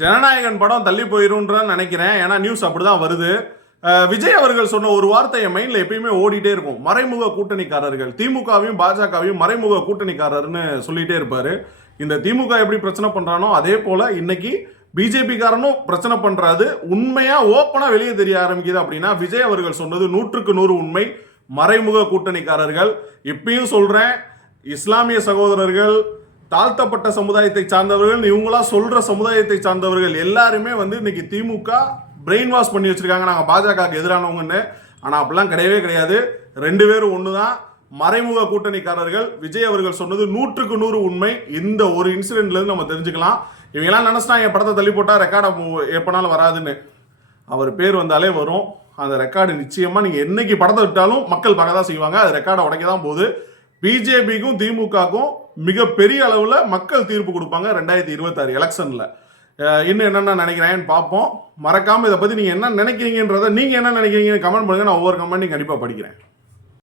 ஜனநாயகன் படம் தள்ளி போயிரும்ன்றான்னு நினைக்கிறேன். ஏன்னா நியூஸ் அப்படிதான் வருது. விஜய் அவர்கள் சொன்ன ஒரு வார்த்தை என் மைண்ட்ல எப்பயுமே ஓடிட்டே இருக்கும். மறைமுக கூட்டணிக்காரர்கள், திமுகவையும் பாஜகவையும் மறைமுக கூட்டணிக்காரர்னு சொல்லிட்டே இருப்பாரு. இந்த திமுக எப்படி பிரச்சனை பண்றானோ அதே போல இன்னைக்கு பிஜேபி காரனும் பிரச்சனை பண்றாது. உண்மையா ஓப்பனா வெளியே தெரிய ஆரம்பிக்குது அப்படின்னா விஜய் அவர்கள் சொன்னது 100க்கு 100 உண்மை. மறைமுக கூட்டணிக்காரர்கள். இப்பயும் சொல்றேன், இஸ்லாமிய சகோதரர்கள், தாழ்த்தப்பட்ட சமுதாயத்தை சார்ந்தவர்கள், இவங்களா சொல்ற சமுதாயத்தை சார்ந்தவர்கள் எல்லாருமே இன்னைக்கு திமுக பிரெயின் வாஷ் பண்ணி வச்சிருக்காங்க, நாங்கள் பாஜகவுக்கு எதிரானவங்கன்னு. ஆனால் அப்படிலாம் கிடையவே கிடையாது. ரெண்டு பேரும் ஒன்று தான். மறைமுக கூட்டணிக்காரர்கள். விஜய் அவர்கள் சொன்னது 100க்கு 100 உண்மை. இந்த ஒரு இன்சிடென்ட்லேருந்து நம்ம தெரிஞ்சுக்கலாம். இவங்கெல்லாம் நினச்சினா என் படத்தை தள்ளி போட்டால் ரெக்கார்டை எப்போனாலும் வராதுன்னு. அவர் பேர் வந்தாலே வரும். அந்த ரெக்கார்டு நிச்சயமாக நீங்கள் என்னைக்கு படத்தை விட்டாலும் மக்கள் பார்க்க தான் செய்வாங்க. அது ரெக்கார்டை உடைக்க தான் போகுது. பிஜேபிக்கும் திமுகக்கும் மிகப்பெரிய அளவில் மக்கள் தீர்ப்பு கொடுப்பாங்க 2026 எலெக்ஷனில். இன்னும் என்னென்ன நினைக்கிறேன்னு பார்ப்போம். மறக்காமல் இதை பற்றி நீங்கள் என்ன நினைக்கிறீங்கன்றதை, நீங்கள் என்ன நினைக்கிறீங்கன்னு கமெண்ட் பண்ணுங்கள். நான் ஒவ்வொரு கமெண்ட்டையும் கண்டிப்பாக படிக்கிறேன்.